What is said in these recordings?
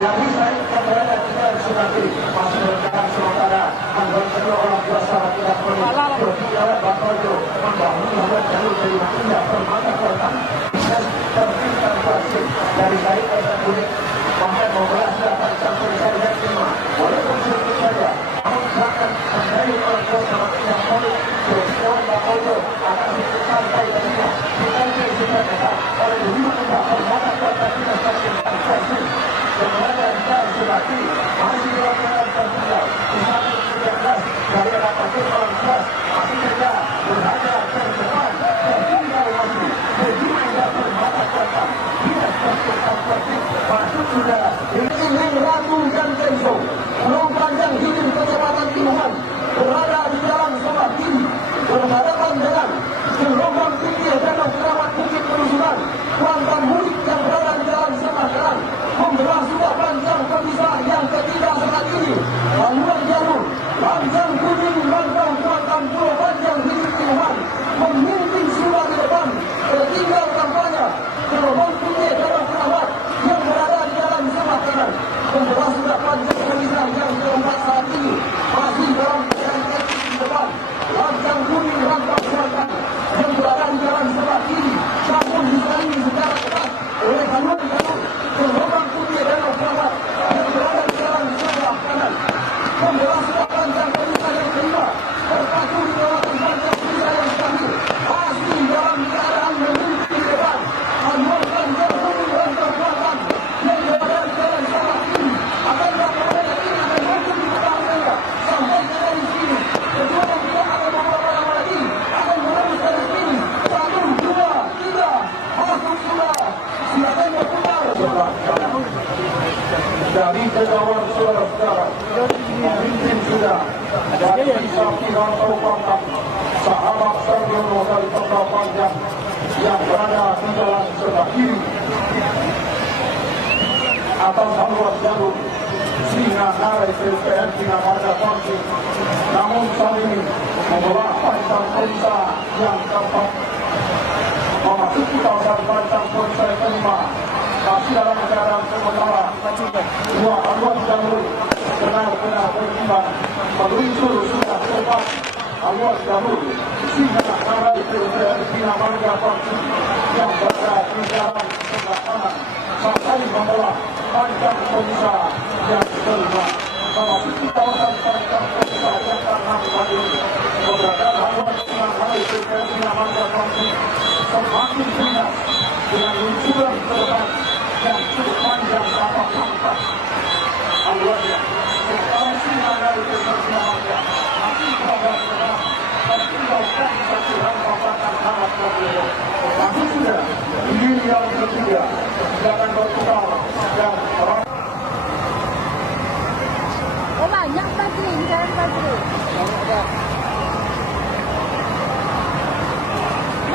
Jadi saya kembali kita sudah masih berjalan sementara anggota kedua orang tua sahabat tidak perlu berbicara bakal membangun membuat jalur dari tidak permata korban dan terbitkan klasik dari saya kata kulit sampai 15 dapat sampai saya terima walaupun sedikit saja namun bahkan dari orang tua sahabat tidak perlu peristiwa bakal akan sampai tadinya kita sudah dekat oleh lima permata korban kita saksikan klasik kemudian kita sebati masih dilakukan tertinggal di 1.13 dari rapatnya orang kelas masih saja berada terdepan tertinggal masih berdiri dapat mata kata tidak terdekat tertib masuk sudah dengan Ratu dan Kenzo Pulau Panjang Hilir Kecamatan Timuhan berada di jalan sebelah kiri berhadapan dengan gelombang tinggi Danau Keramat Bukit Penusuran Kuantan Mudik yang berada di jalan sebelah kanan membelah sudah panjang pemisah yang ketiga saat ini bangunan jalur panjang kuning rantau kuantan Pulau Panjang Hilir Timuhan memimpin sudah di depan tertinggal kampanye gelombang tinggi Danau Keramat yang berada di jalan sebelah kanan membelah sudah panjang pemisah yang keempat saat ini masih dalam keadaan di depan panjang kuning rantau kuantan yang berada di jalan sebelah kiri namun disaingi secara ketat oleh bangunan jalur gelombang putih Danau Keramat yang berada di jalan sebelah kanan membelah sudah panjang pemisah yang kelima terpaku di kawasan panjang pemisah yang terakhir masih dalam keadaan memimpin di depan anwar panjang kuning rantau kuantan yang berada di jalan sebelah kiri akan melakukan ini akan maju di belakangnya sampai ke dari sini kedua yang tidak akan membawa lama lagi akan menembus dari sini 1, 2, 3 masuk sudah silakan berputar dari kejauhan saudara-saudara memimpin sudah dari sapi rantau pangkang sahabat Sarjono dari Pulau Panjang yang berada di jalan sebelah kiri atas haluan jalur Singa Narai PPN Singa Marga Konsi namun saat ini membelah panjang pemisah yang keempat memasuki kawasan panjang pemisah yang kelima masih dalam keadaan sementara dua haluan jalur benar-benar berimbang meluncur sudah cepat haluan jalur Singa Narai PPN Singa Marga Konsi yang berada di jalan sebelah kanan sampai membelah panjang pemisah yang kelima memasuki kawasan panjang pemisah yang keenam tadi keberadaan haluan Singa Narai PPN Singa Marga Konsi semakin beringas dengan luncuran ke depan yang cukup panjang tanpa pangkat haluannya sekarang Singa Narai PPN Singa Marga masih berada di depan tertinggalkan satu rantau pangkat hangat Madura masih sudah ini yang ketiga jangan berputar dan banyak pagi, jangan pagi.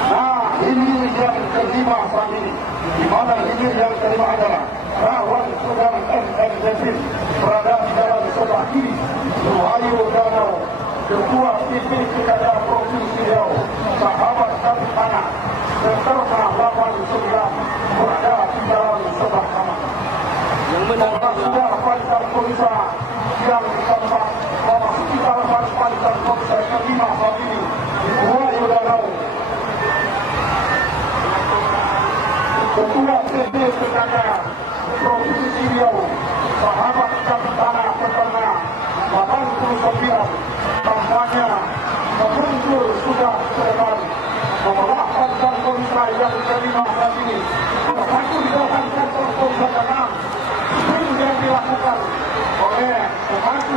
Nah, ini yang kelima saat ini. Di mana ini yang kelima adalah Rawan Sudang MM Zefir berada di jalan sebelah kiri Wahyu Danau Ketua PPKD Provinsi Riau sahabat Sabit Anak Serta 89 berada di jalan sebelah kanan. Sudah panjang pemisah yang keempat memasuki kawasan panjang pemisah kelima saat ini Wahyu Danau Ketua PPKD Provinsi Riau sahabat Sabit Anak Pertama 89 kampanye meluncur sudah ke depan membelah panjang pemisah yang kelima saat ini terpaku di kawasan kantor pemisah ke-6 yang dilakukan oleh pemaju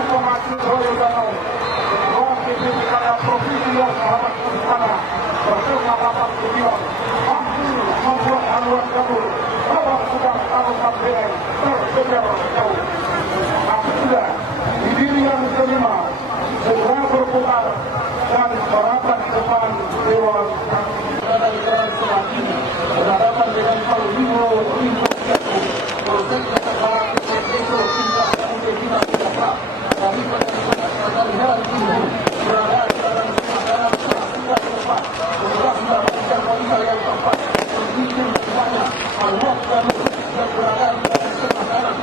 Wahyu Danau Ketua PPKD Provinsi Riau sahabat Sabit bersama 89 mampu membuat haluan jalur Rawan Sudang Taruh KPN terkejar jauh. Tapi sudah di diri yang kelima segera berputar dan merapat di depan Dewan berada di jalan sebelah kiri berhadapan dengan Paulino Rinto Jatuh proses ketebaran Petro Tingkat Sampai Kita Tidak dari pada hari ini berada di dalam dalam sudah tempat setelah sudah melakukan wanita yang tempat berbikin banyak haluan jalur yang berada di dalam sebelah kanan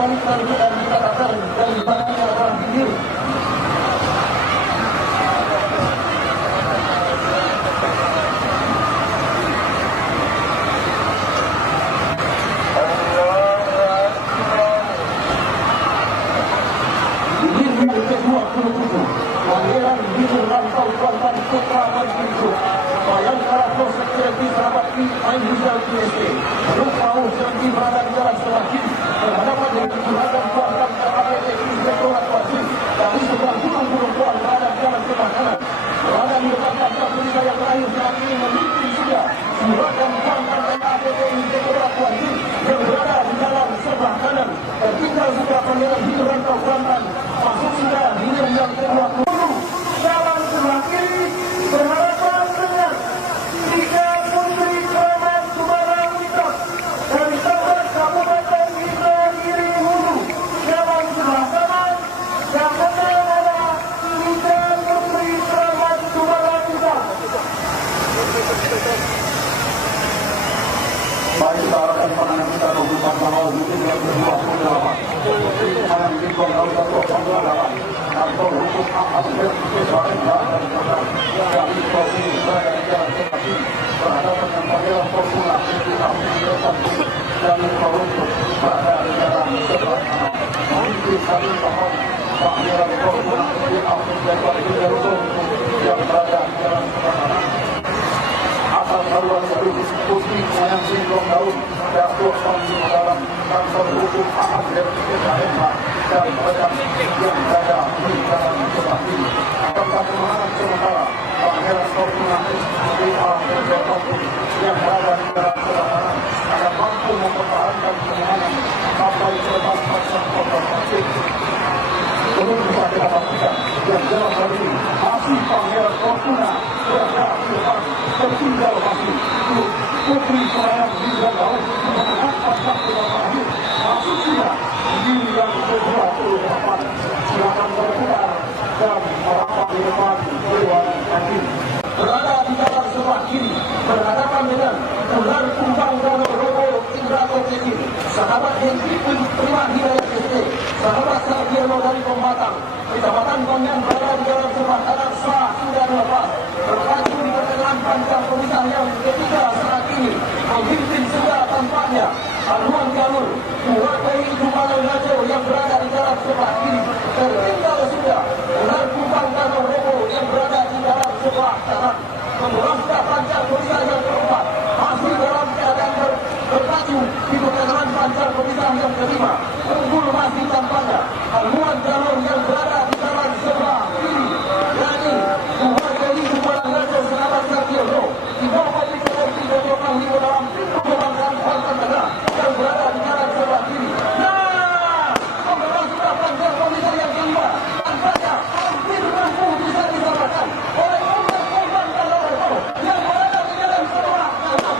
kembalikan dan kita datang dari bagian orang pinggir. Pangeran Bintang Rantau Kuantan Putra dan Bintang Bayangkara Proses Terapi Sahabat Ki Ain Rizal PSK Rupau Sergi berada di jalan sebelah kiri berhadapan dengan Juragan Kuantan KPT Inspektorat Wajib dari seberang gunung-gunung Kuan berada di jalan sebelah kanan berada di depan pasar berita yang terakhir saat ini memimpin sudah Juragan Kuantan KPT Inspektorat Wajib yang berada di jalan sebelah kanan tertinggal sudah Pangeran Bintang Rantau Kuantan masuk sudah hilir yang kedua jalan sebelah kiri berhadapan dengan tiga putri keramat Semarang Witos dari Sabar Kabupaten Indragiri Hulu. Jalan sebelah kanan yang menang adalah tiga putri keramat Semarang Witos. Baik, kita akan pandangan kita 24 awal mungkin yang kedua 28 malam di Kongkau 128 atau hukum asli sesuai dan dari provinsi berada di jalan seperti berhadapan dengan Pangeran Formula itu kami dan Toronto berada di jalan seperti mungkin kami paham Pangeran Formula itu kami seperti Toronto yang berada di jalan seperti atas haluan putri yang singkong daun jatuh dalam kantor hukum ahad RPKMH dan badan yang berada di dalam sebelah kiri. Apakah kemenangan sementara Pangeran Formula yang berada di dalam sebelah kanan akan mampu mempertahankan kemenangan sampai selepas pasang kompetisi. Belum bisa kita pastikan yang dalam hal ini masih Pangeran Fortuna berada di depan tertinggal masih putri Semarang Rizal Daud memenangkan pasang terakhir masuk sudah di yang ke-28 silakan berputar dan merapat di depan Dewan Hakim berada di jalan sebelah kiri berhadapan dengan ular kumbang dan robo Indra Koketi sahabat Hendrik Prima Hidayat SD sahabat Sardiano dari Pembatang Kecamatan Konyan berada di jalan sebelah kanan sah sudah lepas berpacu di pertengahan panjang pemisah yang ketiga saat ini memimpin sudah tampaknya haluan jalur mewakili Jumalan Najo yang berada di jalan sebelah kiri tertinggal sudah ular kumbang dan robo yang berada di jalan sebelah kanan memulangkan panjang pemisah yang keempat masih dalam keadaan berpacu di pertengahan panjang pemisah yang kelima unggul masih tampaknya haluan jalur yang berada di jalan sebelah kiri yakni mewakili Jumalan Najo sahabat Sardiano di bawah komisi Dr. di dalam pembangunan Banten Tengah yang berada di jalan sebelah kiri. Nah, pembangunan sudah panjang pemisah yang kelima tampaknya hampir mampu bisa disamakan oleh korban kalau yang berada di jalan sebelah kanan.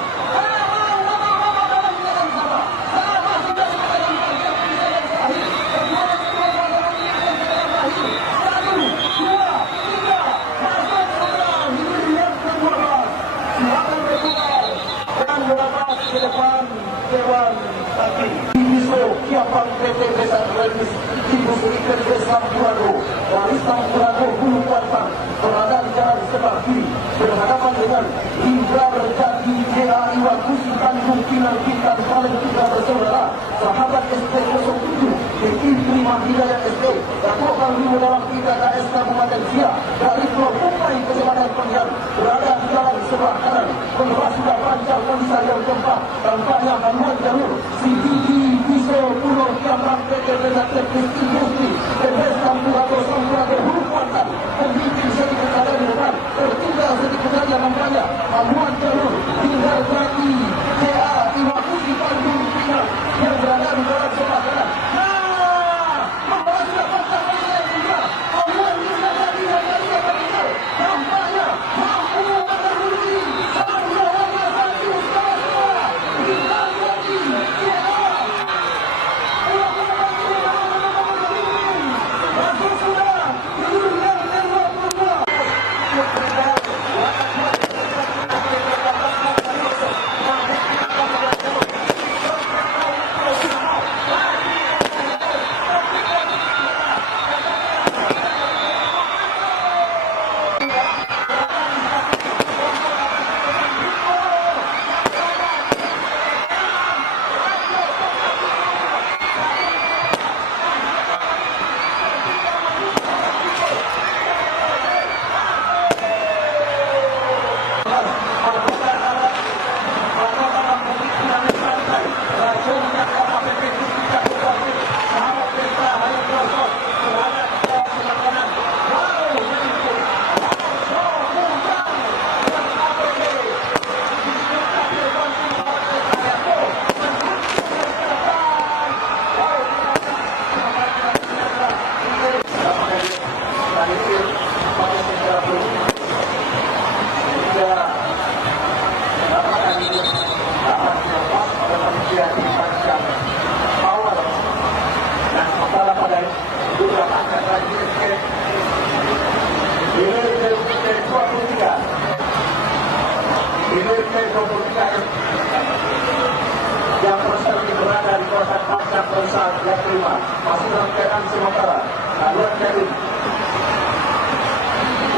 Ke depan Dewan Hakim Biso Kiapang PT Desa Remis Ibu Ikan Desa Sampurado dari Sampurado Hulu Kuantan berada di jalan sebelah kiri berhadapan dengan Indra Rejati JA Iwakusi Tanjung Pinang Bintan paling tiga bersaudara sahabat SD 07 Hendrik Prima Hidayat SD Datuk Panglima dalam IKKS Kabupaten Siak dari Pulau Kumpai Kecamatan Penghian berada di jalan sebelah kanan mengulas sudah panjang pemisah yang keempat tampaknya haluan jalur CDG Biso Pulau Kiambang PT Desa Teknis Industri TBS Sampurado Hulu Kuantan pemimpin sedikit saja di depan tertinggal sedikit saja nampaknya haluan jalur tinggal berarti JA Iwakusi Tanjung Pinang yang berada di jalan sebelah kanan. yang kelima masih dalam keadaan sementara. Haluan Kevin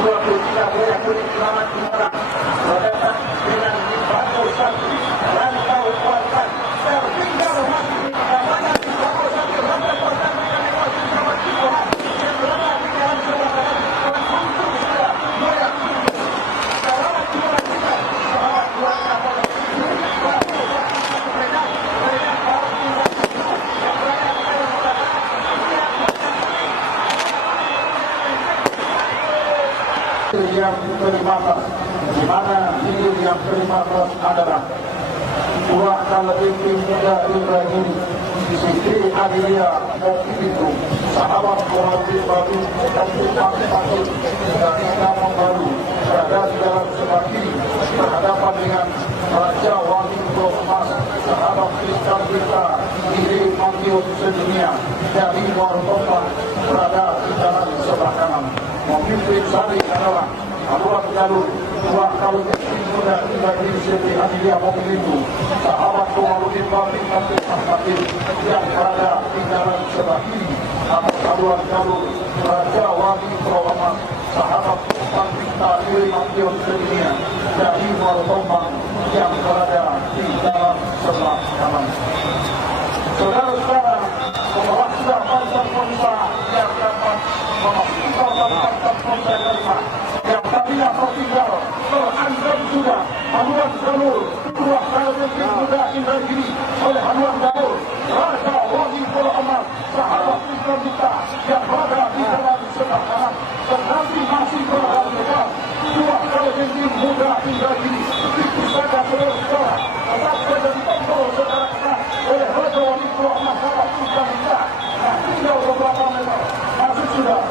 23 bola kuning selamat Semarang berdepan dengan Batu Sakti Rantau Kuartan tertinggal masih di tengah Batu Sakti Rantau Kuartan dengan Ewasi Selamat Tuhan yang berada di dalam sebelah untuk segera Noyak Selamat Tuhan kita Selamat Tuhan kapal yang ke-15, di mana hilir yang ke-15 adalah dua kali tim muda Ibrahim Siti Adelia Mokitu sahabat Muhammad Baru dan Pati dari Kampung Baru berada di dalam sebelah kiri berhadapan dengan Raja Wali Emas sahabat Kristal kita Diri Matius Sedunia dari Warutopa berada di dalam sebelah kanan. Memimpin Sari adalah haluan jalur dua kali tim muda Ibrahim Siti Adelia Mokitu sahabat Komarudin Batin Batin Batin yang berada di dalam sebelah kiri atas haluan jalur Raja Wali Emas sahabat Sultan Kita Diri Matius Sedunia dari Warutopa yang berada di dalam sebelah kanan. Saudara-saudara, bahwa sudah panjang konsa yang dapat memastikan panjang konsa kelima yang tadinya tertinggal terancam sudah haluan jalur dua kali tim muda Indragiri oleh haluan jalur Raja Wali Emas sahabat Islam kita yang berada di dalam sebelah kanan tetapi masih berada depan dua kali tim muda Indragiri itu saja saudara-saudara tetap saja ditonton secara ketat oleh Raja Wali Emas sahabat Islam kita. Nah, tinggal beberapa meter masuk sudah.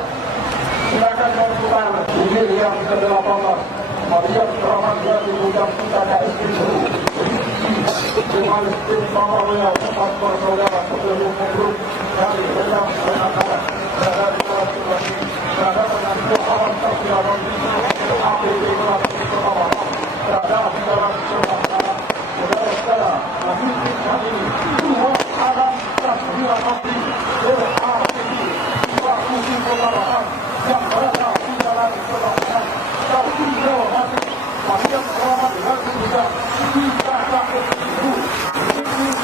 Silakan berputar hilir yang ke-18 Maria Rahman Jati Ujang kita KSP dengan tim Bawawaya tempat bersaudara sebelum menurut dari dalam penangkapan berada di dalam situasi berada dengan awan tersiaran APD Melati Pertama berada di dalam suasana saudara-saudara memimpin kali ini dua alam tersiaran nanti oleh APD dua kursi pembawahan yang berada di dalam sebelah tapi jauh hati Maria Rahman Jati Ujang kita takut itu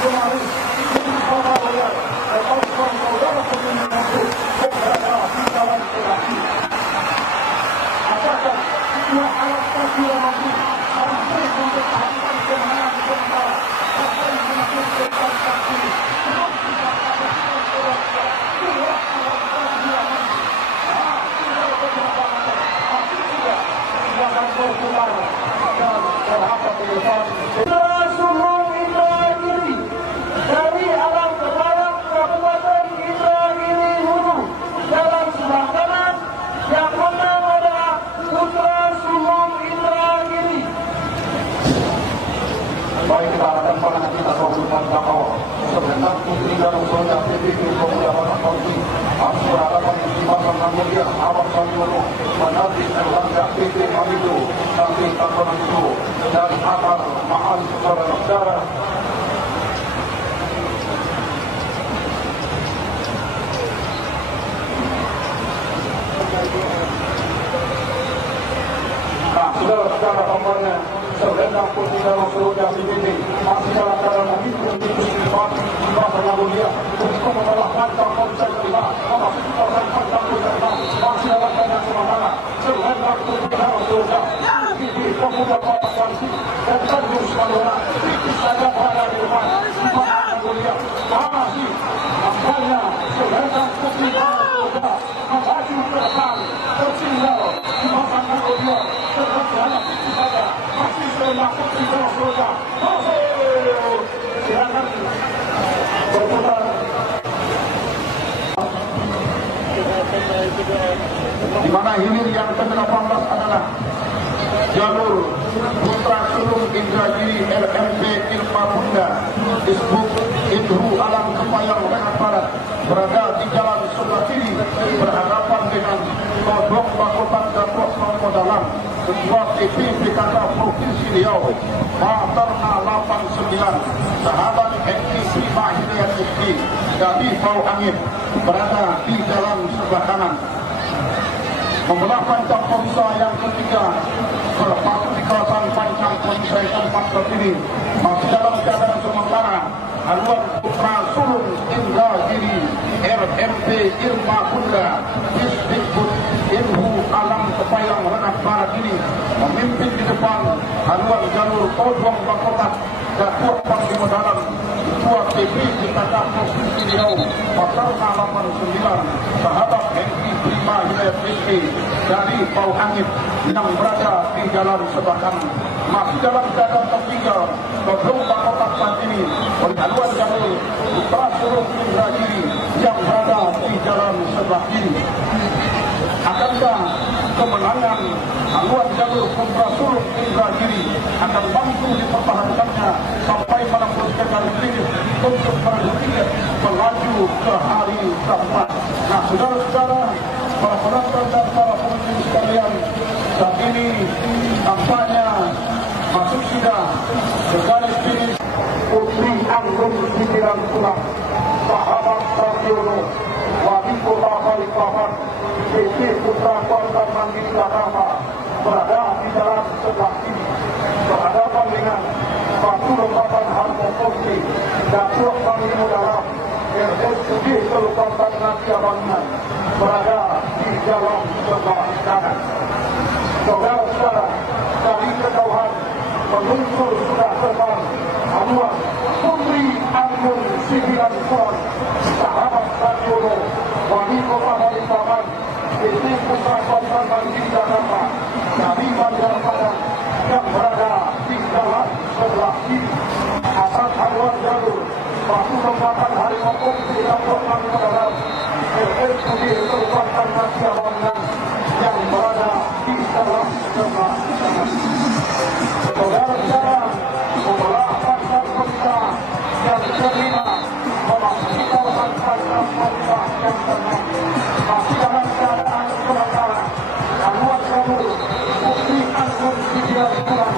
kemarin ini Bawawaya atau saudara pemimpin itu berada di dalam situasi apakah dua alat tersiaran nanti sampai untuk tahapan kemenangan sementara sampai menuju ke transaksi sebab kita ada dua alat tersiaran nanti tinggal beberapa meter masih sudah silakan berputar dan berhadap ke depan Sulung Indragiri dari alam kebarat Kabupaten Indragiri Hulu dalam sebelah kanan yang menang adalah Putra Sulung Indragiri. Baik, kita akan pandangan kita berhubungan kapal sebentar Putri Danau Soja PBB Pemuda Batak Polri harus berhadapan di Jembatan Namulia Awak Banyuwangi menanti Erlangga PT Mamido nanti Tampanan itu dan Akar Mahal Saudara-saudara saudara-saudara kampanye Selendang Putri Danau Soja PBB masih dalam keadaan memimpin di Jembatan Namulia untuk mengalahkan konsep kelima memastikan konsep kelima masih dalam keadaan sementara Selendang Putri Danau Soja PBB Pemuda Batak Polri dan Tandus Madura itu saja berada di depan Jembatan Namulia masih nampaknya Selendang Putri Danau Soja maju ke depan tertinggal Jembatan Namulia terhadap itu saja masih Selendang Putri Danau Soja silakan berputar di mana hilir yang ke-18 adalah jalur Putra Sulung Indragiri LMP Ilma Bunda disebut Indru Alam Kepayang Tengah Barat berada di jalan sebelah kiri berhadapan dengan Kodok Bakotan Gaplok Nomor Dalam Ketua TP PKK Provinsi Riau Materna 89 sahabat Hengki Prima Hidayat bukti dari Pau Angin berada di jalan sebelah kanan. Membelah pancang Ponsa yang ketiga berpatu di kawasan pancang Ponsa yang keempat terkini masih dalam keadaan sementara. Haluan Putra Sulung Indragiri RMP Irma Bunda Disdikbud Ilmu Alam Kepayang Renat Barat ini memimpin di depan haluan jalur Todong Bangkotak Datuk Panglima Dalam Ketua TP Jakarta Provinsi Riau Pasarna 89 sahabat Henry Prima Hidayat SP dari Pau Angin yang berada di jalan sebelah kanan masih dalam keadaan tertinggal Todong Bangkotak saat ini oleh haluan jalur Putra Sulung Indragiri yang berada di jalan sebelah kiri. Akankah kemenangan haluan jalur Putra Sulung Indragiri akan mampu dipertahankannya sampai pada posisi finish untuk menuju melaju ke hari keempat. Nah, saudara-saudara, para penonton dan para pengunjung sekalian, saat ini tampaknya masuk sudah ke garis finish Putri Anggun Sitiran Tulang, sahabat Sarjono, Wali Kota Balikpapan, PT Putra Kuantan Mandiri Jakarta berada di jalan sebelah kiri berhadapan dengan Batu Lompatan Harmokosri Datuk Panglima Dalam RSUD Kelukuantan Nasia Bangunan berada di jalan sebelah kanan. Saudara-saudara, dari kejauhan meluncur sudah terbang haluan Putri Anggun Sitiran Tulang, sahabat Sarjono, Wali Kota Balikpapan, PT Putra Kuantan Mandiri Jakarta dari Bandar Padang yang berada di jalan sebelah kiri. Atas haluan jalur Batu Lompatan Harimau Datuk Panglima Dalam RSUD Kelukuantan Nasia Bangunan yang berada di jalan sebelah kanan. Saudara-saudara, membelah pancang Ponsa yang kelima memasuki kawasan pancang Ponsa yang keenam masih dalam keadaan sementara. Haluan jalur Putri Anggun Sitiran Tulang,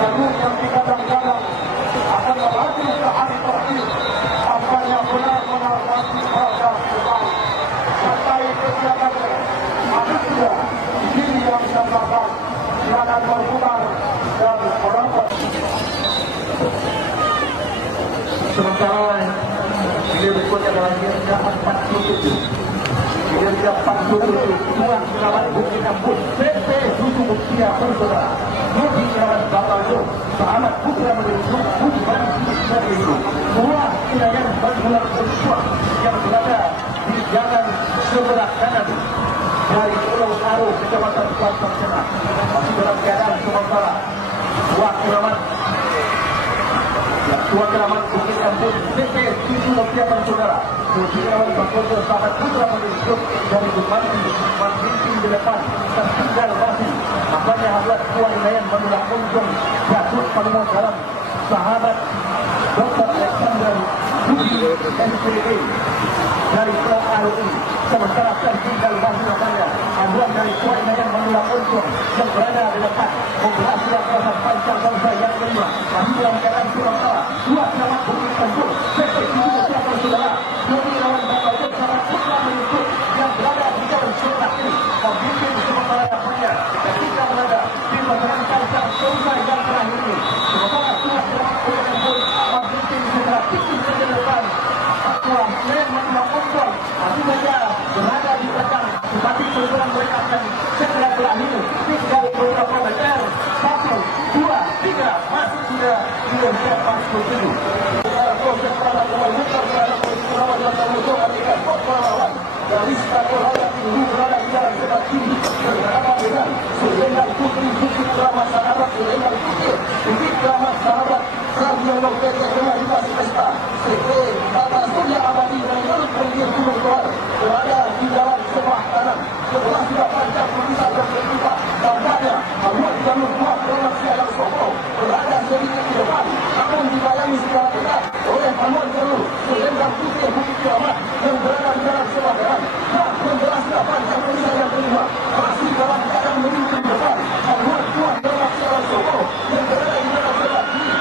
jalur yang digadang-gadang akan melaju ke hari terakhir tampaknya benar-benar masih berada depan. Sertai kesiapannya ada sudah di yang belakang silakan berputar dan merapat. Sementara dia berikutnya adalah dia 47. Dia 47 tuan Selamat Bukti Kampus PT Susu Mutia Persaudaraan Nurdi Selamat Bapak sahabat putra menunjuk Budiman dari itu tuan Inayan Bangunan Bersuah yang berada di jalan sebelah kanan dari Pulau Aru Kecamatan Kuantan Tengah masih dalam keadaan sementara. Tuan Keramat Bukit Kampung PT Susu Mutia Persaudaraan Nurdi Selamat Bapak sahabat putra menunjuk dari Budiman di depan tertinggal masih makanya haluan tuan Inayan Bangunan Unjung Datuk Panglima Dalam sahabat Dr. Alexander Budi SPB dari Pulau Aru ini. Sementara tertinggal masih namanya haluan dari tuan Inayan Bangunan Unjung yang berada di depan membelah surat kawasan pancang Ponsa yang kelima masih dalam keadaan sementara. Tuan Keramat Bukit Kampung PT Susu Mutia Persaudaraan Nurdi Selamat Bapak sahabat putra menunjuk yang berada di jalan sebelah kiri memimpin sementara namanya ketika berada di pasaran pancang Ponsa yang terakhir ini. Sementara Tuan Keramat Bukit Kampung memimpin setelah tinggi ke depan. Tuan Inayan Bangunan Unjung masih saja berada di belakang, tetapi perjuangan mereka akan segera berakhir. Tinggal beberapa meter. 1, 2, 3 masih sudah dilempar 47. Proses pada kewajiban pada perawat dan pemusuh ketika lawan dari stadion Hayat Tinggi berada di jalan sebelah kiri berhadapan dengan Sulaiman Putri Bukit Keramat sahabat Sulaiman Putri Bukit Keramat sahabat Sarjono PT Kementerian Pesta CP Tata Surya Abadi dan Jalur Pendidikan Gunung Keluar berada di jalan sebelah kanan setelah sudah pancang pemisah dan berlipat tampaknya haluan jalur buah Keramat Sialang Soko berada sedikit di depan namun dibayangi secara ketat oleh haluan jalur Sulaiman Putri Bukit Keramat yang berada di jalan sebelah kanan dan menjelaskan pancang pemisah yang kelima masih dalam keadaan menuju di depan haluan buah Keramat Sialang Soko yang berada di jalan sebelah kiri.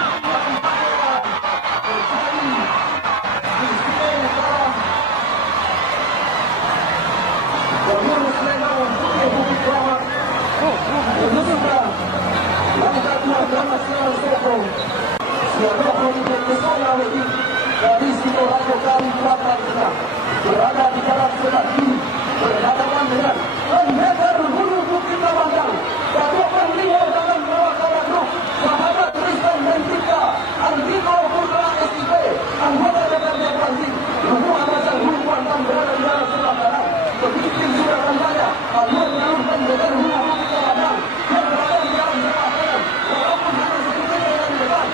Raja Kalimantan Tengah berada di jalan sebelah kiri berhadapan dengan Pendekar Hulu Bukit Kamandang, Datuk Panglima dalam Bawah Grup, Sahabat Tristan dan Tika, Andiko Putra SIP, anggota DPRD Brazil, Luhur Abasal Hulu Kuantan berada di jalan sebelah kanan. Begitu sudah tampaknya, haluan jalur Pendekar Hulu Bukit Kamandang yang berada di jalan sebelah kanan, walaupun hanya sedikit yang di depan.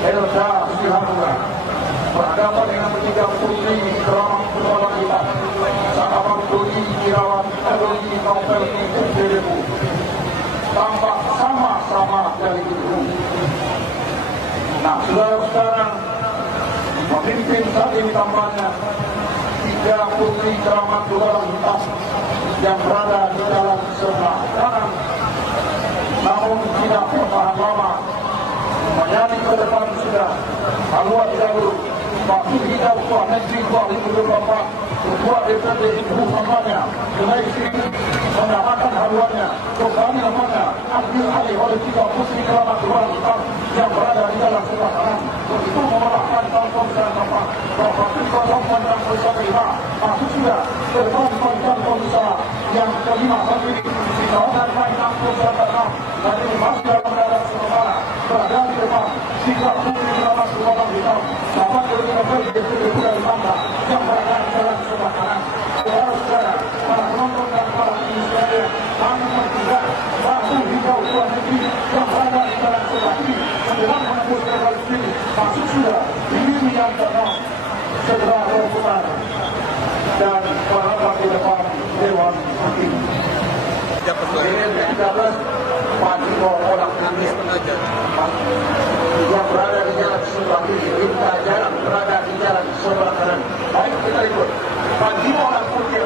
Elsa Sihamura berhadapan dengan ketiga putri Keramang Kepala Kita, Sahabat Dodi Irawan Adoni Novelti Dedebu, tampak sama-sama dari itu. Nah, saudara-saudara, memimpin saat ini tampaknya tiga putri Keramang Kepala Kita yang berada di dalam sebelah kanan, namun tidak bertahan lama. Menyali ke depan sudah haluan jalur waktu hidau Tuan Negeri 2024 Ketua DPRD Ibu Sampanya mulai sini menyamakan haluannya kembali lemahnya ambil alih oleh tiga putri Keramang Kepala Hitam yang berada di dalam sebelah kanan untuk memerahkan Telkom dan tempat Provinsi Kosong Pandang Pusat Kelima masuk sudah ke depan Telkom Usaha yang kelima sendiri di kawasan Pandang Pusat Kelima dan ini masih dalam keadaan sementara berada di depan tiga putri Keramang Kepala Hitam dapat berada di dari Panda yang berada di dalam sebelah kanan. Saudara-saudara, para penonton dan para penonton kami bertiga bahu hijau Tuan Negeri yang berada di dalam sebelah kiri menjelang menembus ke garis kiri masuk sudah ini yang tenang segera berputar dan berada di depan Dewan Hakim. Ini 13 Panjiko orang Inggris yang berada di jalan sebelah kiri, kita jarang berada di jalan sebelah kanan. Baik, kita ikut. Panjiko orang Putih,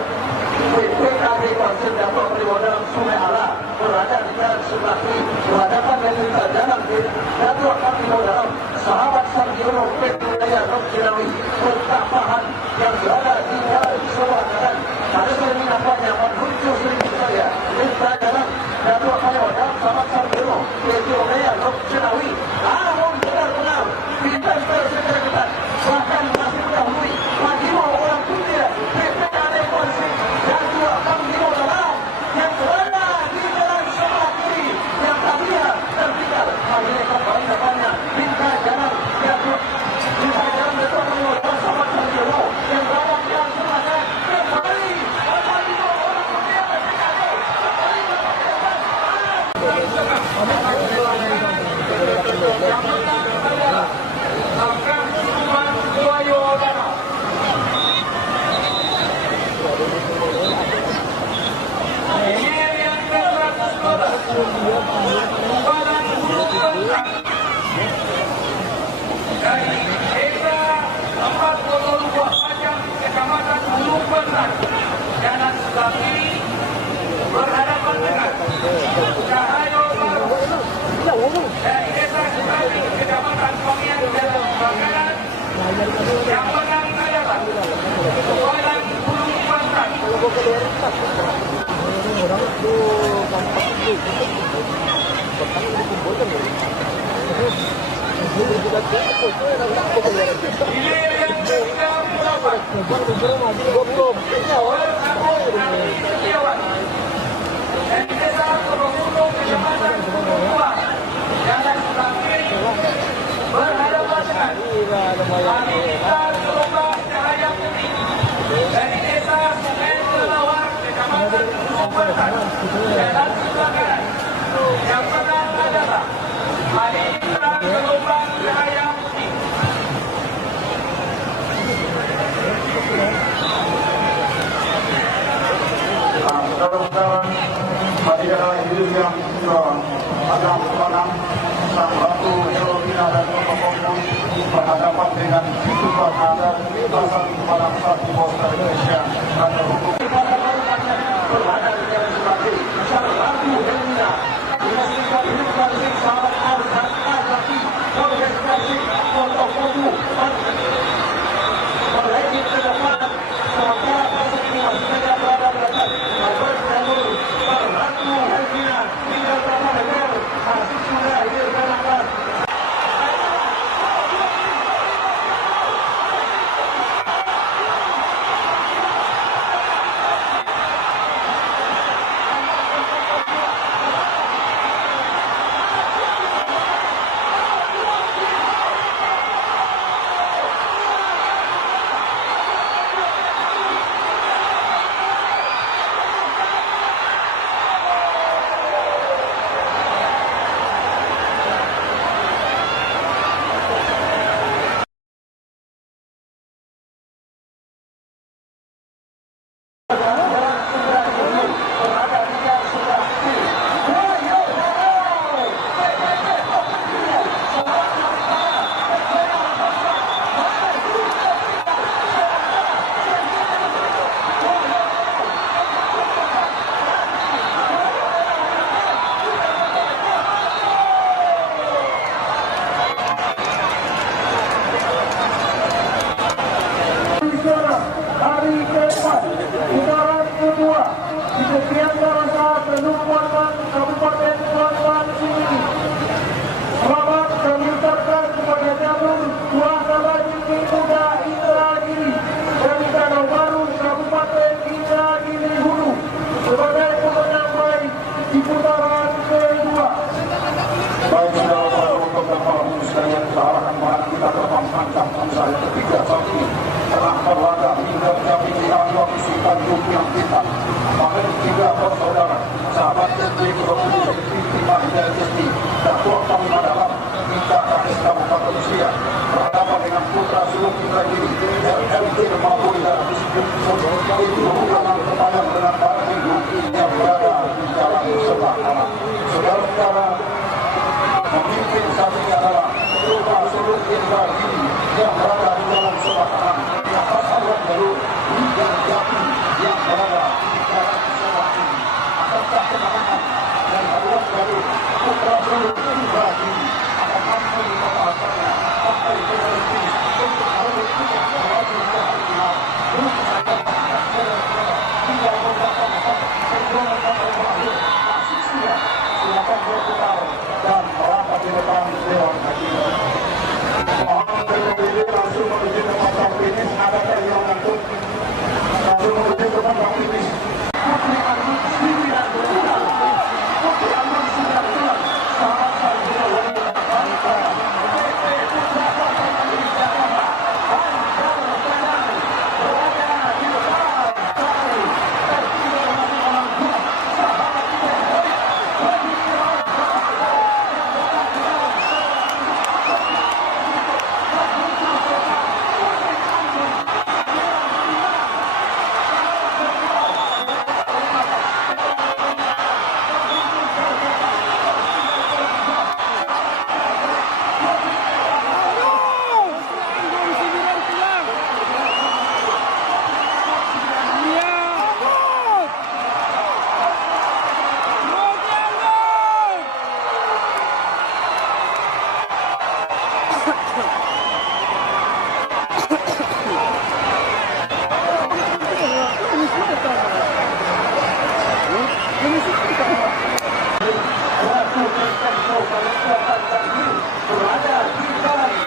PKB Pasir dapat berada dalam Sungai Ala, berada di jalan sebelah kiri, berhadapan dengan kita jalan di Datuk Panjiko dalam Sahabat Sarjono Petulaya Rok Cinawi, pertapahan yang berada di jalan sebelah kanan. Ada sering nampaknya menuju sering saya, kita jalan Datuk Panjiko dalam Sahabat Sarjono Petulaya Rok Cinawi. Namun benar-benar kita segera ketat, bahkan masih mendahului Panjiko orang Putih, PKB Pasir dan juga Panjiko dalam yang berada di jalan sebelah kiri yang tadinya tertinggal. Akhirnya kembali depannya minta jalan Datuk Datuk Panjiko dan Sahabat Sarjono yang berada di jalan sebelah kanan kembali Panjiko orang Putih PKB dari desa 42 Pajang, Kecamatan Hulu Kuantan, jalan sebelah kiri berhadapan dengan Cahaya Baru dari desa Sukadi, Kecamatan Pongian, jalan sebelah kanan. Yang menang adalah Kuala Hulu Kuantan. Dari desa Sungai Kelawar, Kecamatan Hulu Kuantan, jalan sebelah kanan. Yang menang adalah Maritra Gelombang Cahaya Putih. Saudara-saudara, pada hari ini yang agak menang, satu Filipina dan Kongo berhadapan dengan Pitu Bangada Pasal Kepala Pusat Timur Indonesia dan hukum berada di jalan Sumatera, bersama Ratu Helena, Universitas Universitas Sahabat Al-Azhari, Universitas Pondokopi, berlari ke depan, sementara pasal ini masih saja berada belakang, Jalur Ratu Helena, tinggal berapa meter, masih sudah di atas. Hari keempat, putaran kedua di Kegiatan Rasa Penumpukan Kabupaten Selatan Sini. Selamat kami ucapkan kepada jalur kuasa lagi Muda Indragiri dari Danau Baru Kabupaten Indragiri Hulu sebagai pemenang baik di putaran kedua. Baik, saudara-saudara, untuk beberapa sekalian kearahkan bahan kita terbang panjang saya ketiga saat ini telah berlaga hingga mencapai waktu Tanjung yang kita. Maka tiga bersaudara, sahabat SD Provinsi Timah Hidayat Jesti, Datuk Panglima Dalam, Minta Kadis Kabupaten Usia, berhadapan dengan putra sulung kita ini, RLT Mapuri dan Disiplin itu hubungan kebayang dengan para minggu yang berada di jalan sebelah kanan. Saudara-saudara, memimpin saat ini adalah putra sulung kita ini yang berada di jalan sebelah kanan. Pasangan jalur hingga jati yang berada di jalan sebelah ini. Akankah kemenangan dan haluan jalur putra sulung kita ini akan mampu mempertahankannya sampai ke berhenti untuk jalur kita melaju ke hari final. Belum saya tinggal beberapa perjuangan sampai berakhir. Masih siap, silakan berputar dan merapat di depan Dewan Hakim. Mohon berdiri langsung menuju tempat finish. Ada yang mengantuk langsung menuju tempat finish. Putri Agung 9 bulan. Putri Agung 9 bulan. Sahabat saya wanita bangsa. PP Putra Pasar di Jakarta. Bangsa Penang berada di depan.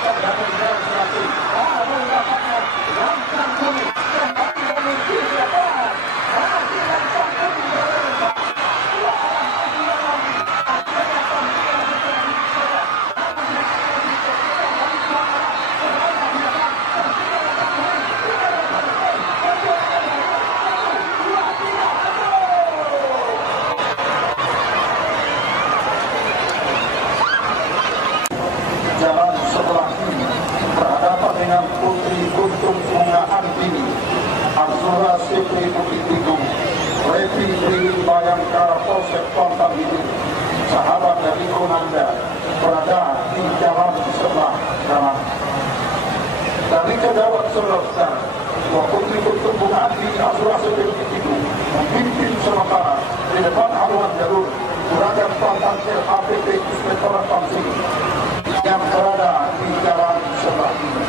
Dari tertinggal masih orang tua. Sahabat kita yang baik. Putri Guntung Bunga Antini, Azura Sipri Putri Guntung sektor ini, sahabat dari Konanda berada di jalan sebelah kanan. Dari kejauhan selesai, waktu pertumbuhan di asuransi itu memimpin sementara di depan haluan jalur berada Pantan APT Inspektorat Polisi yang berada di jalan sebelah ini.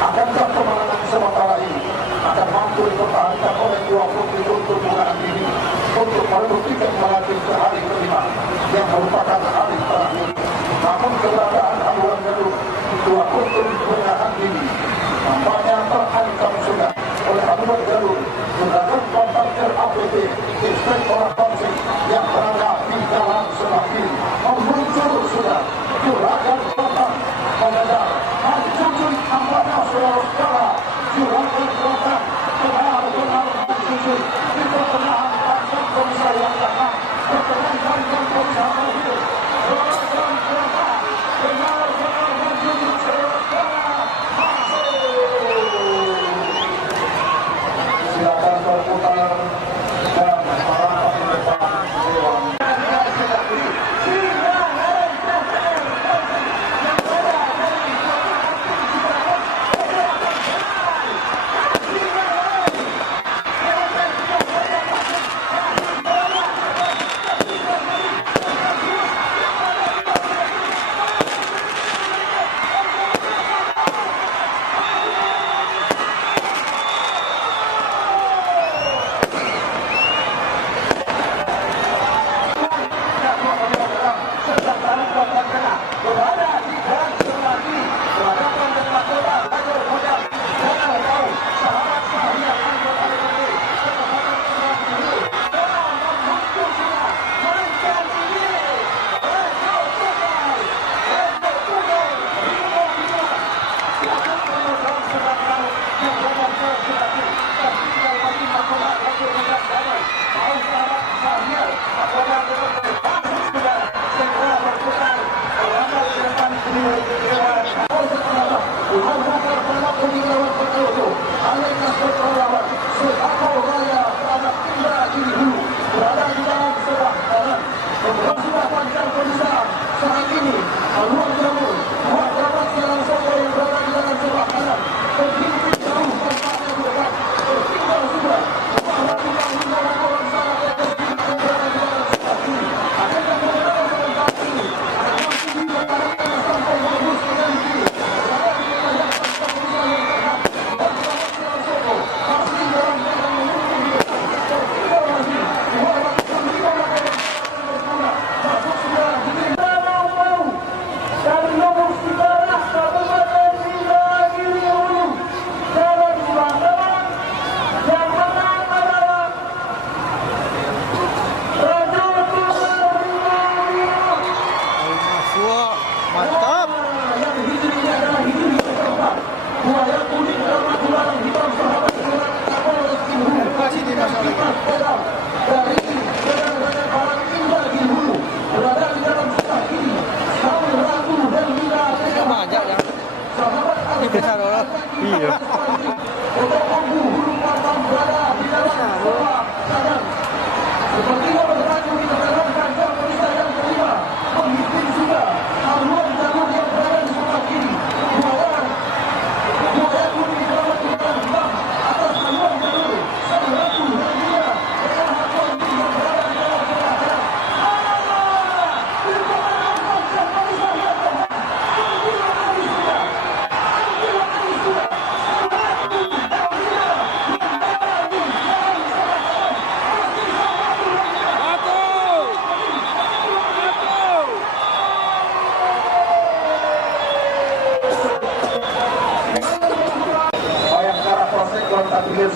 Akankah kemenangan sementara ini akan mampu dipertahankan oleh 20 pertumbuhan ini untuk membuktikan melaju ke hari kelima yang merupakan hari terakhir? Namun keberadaan haluan jalur 20 pertumbuhan ini nampaknya terancam sudah oleh haluan jalur menggunakan Pantan APT Inspektorat Polisi yang berada di jalan sebelah kiri. Memuncul sudah juragan Pantan mengejar mencuri tampaknya saudara-saudara juragan Pantan benar-benar mencuri di pertengahan panjang komisar yang datang pertengahan panjang komisar mobil juragan Pantan benar-benar mencuri saudara-saudara silakan berputar dan merapat di depan dewan.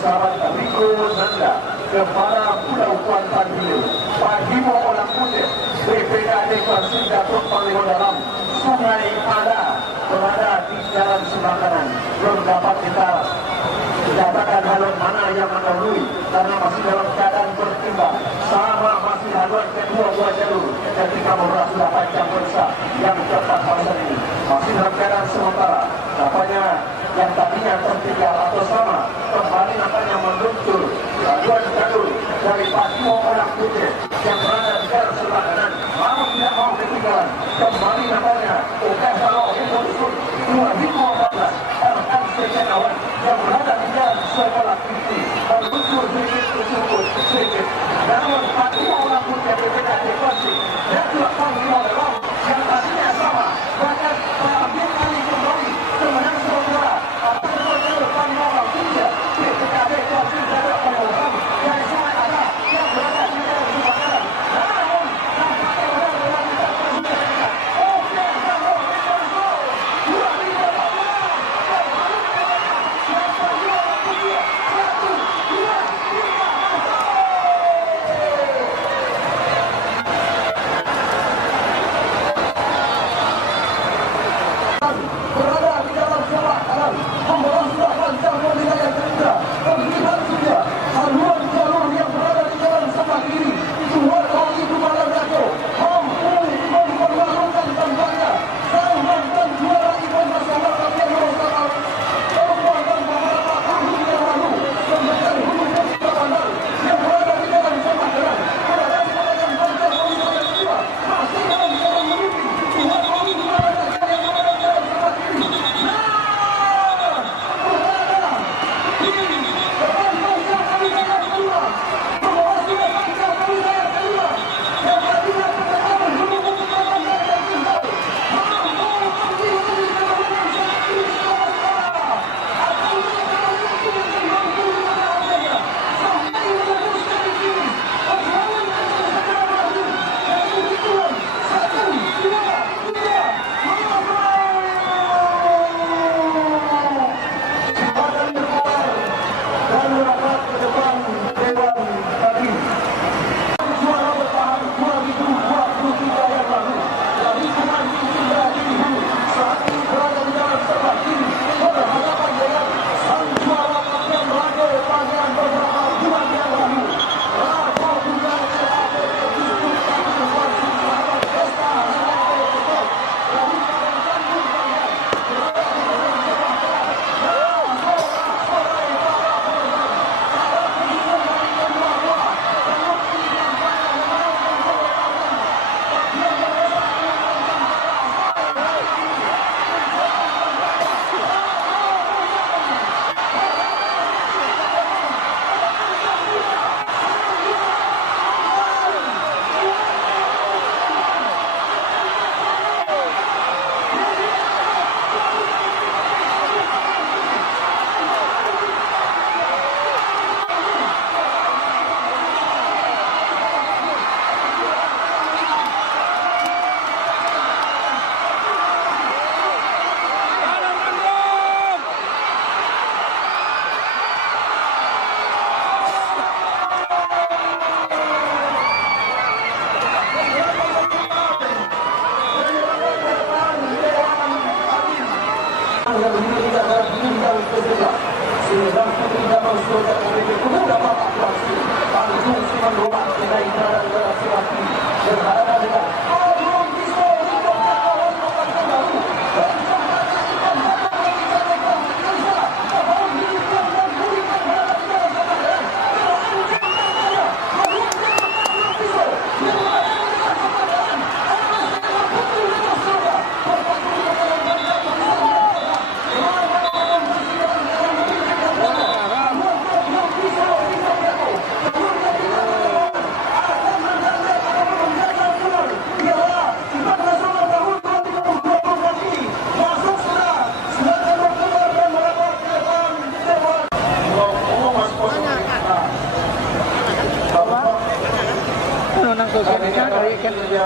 Sahabat Riko Nanda kepada Pulau Kuantan Hilir Pagimo Orang Putih BPKD Klasik Datuk Panglima Dalam Sungai Ada berada di jalan sebelah kanan. Belum dapat kita katakan haluan mana yang mendahului karena masih dalam keadaan bertimbang. Sama masih haluan kedua buah jalur ketika beberapa sudah panjang besar yang tepat pada ini masih dalam keadaan sementara. Nampaknya yang tadinya tertinggal atau sama kembali nampaknya meluncur haluan jalur dari Pagimo Orang Putih kembali namanya Oke kalau itu 2014 LMC kawan yang berada di jalan sekolah tinggi menuju sedikit namun pasti orang punya BPKT Persib dan juga panglima dalam yang tadinya sama bahkan hampir kali kembali kemenang sementara atau sementara panglima punya BPKT Persib dari pengurusan yang sangat ada yang berada di dalam kebakaran namun nampaknya orang-orang tidak bersedia.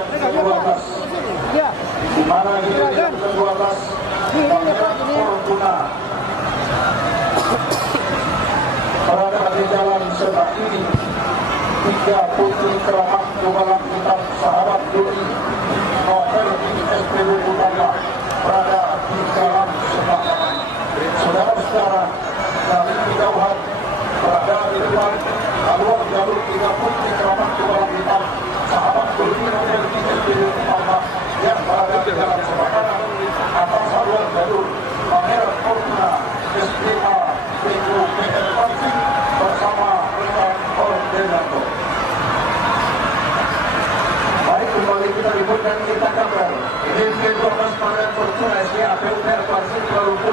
Oke kalau itu 12 di mana di yang ke-12 Fortuna berada di jalan sebelah ini. 3 putri keramat Gubalang Kitab Sahabat Duri Hotel di SPBU Utara berada di jalan sebelah kanan. Saudara-saudara dari kejauhan berada di depan haluan jalur 3 putri keramat Gubalang Kitab Sahabat Duri Hotel di SPBU Utara yang berada di jalan sebelah kanan atas haluan jalur Pangeran Fortuna SPA PU PL Persib bersama rekan koordinator. Baik, kembali kita ribut dan kita kabar.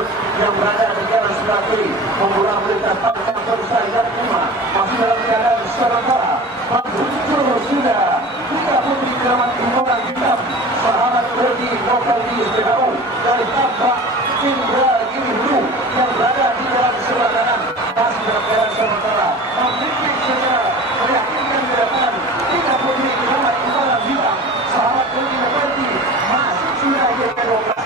tersebut yang berada di jalan sebelah kiri membuat lintas pangkang Persai dan Puma masih dalam keadaan sementara menuju sudah tiga putri keramat orang hitam sahabat Rodi lokal di SPKU dari tampak Indra Giri Hulu yang berada di jalan sebelah kanan masih dalam keadaan sementara memiliki saja meyakinkan di depan tiga putri keramat orang hitam sahabat Rodi lokal di masih sudah di lokal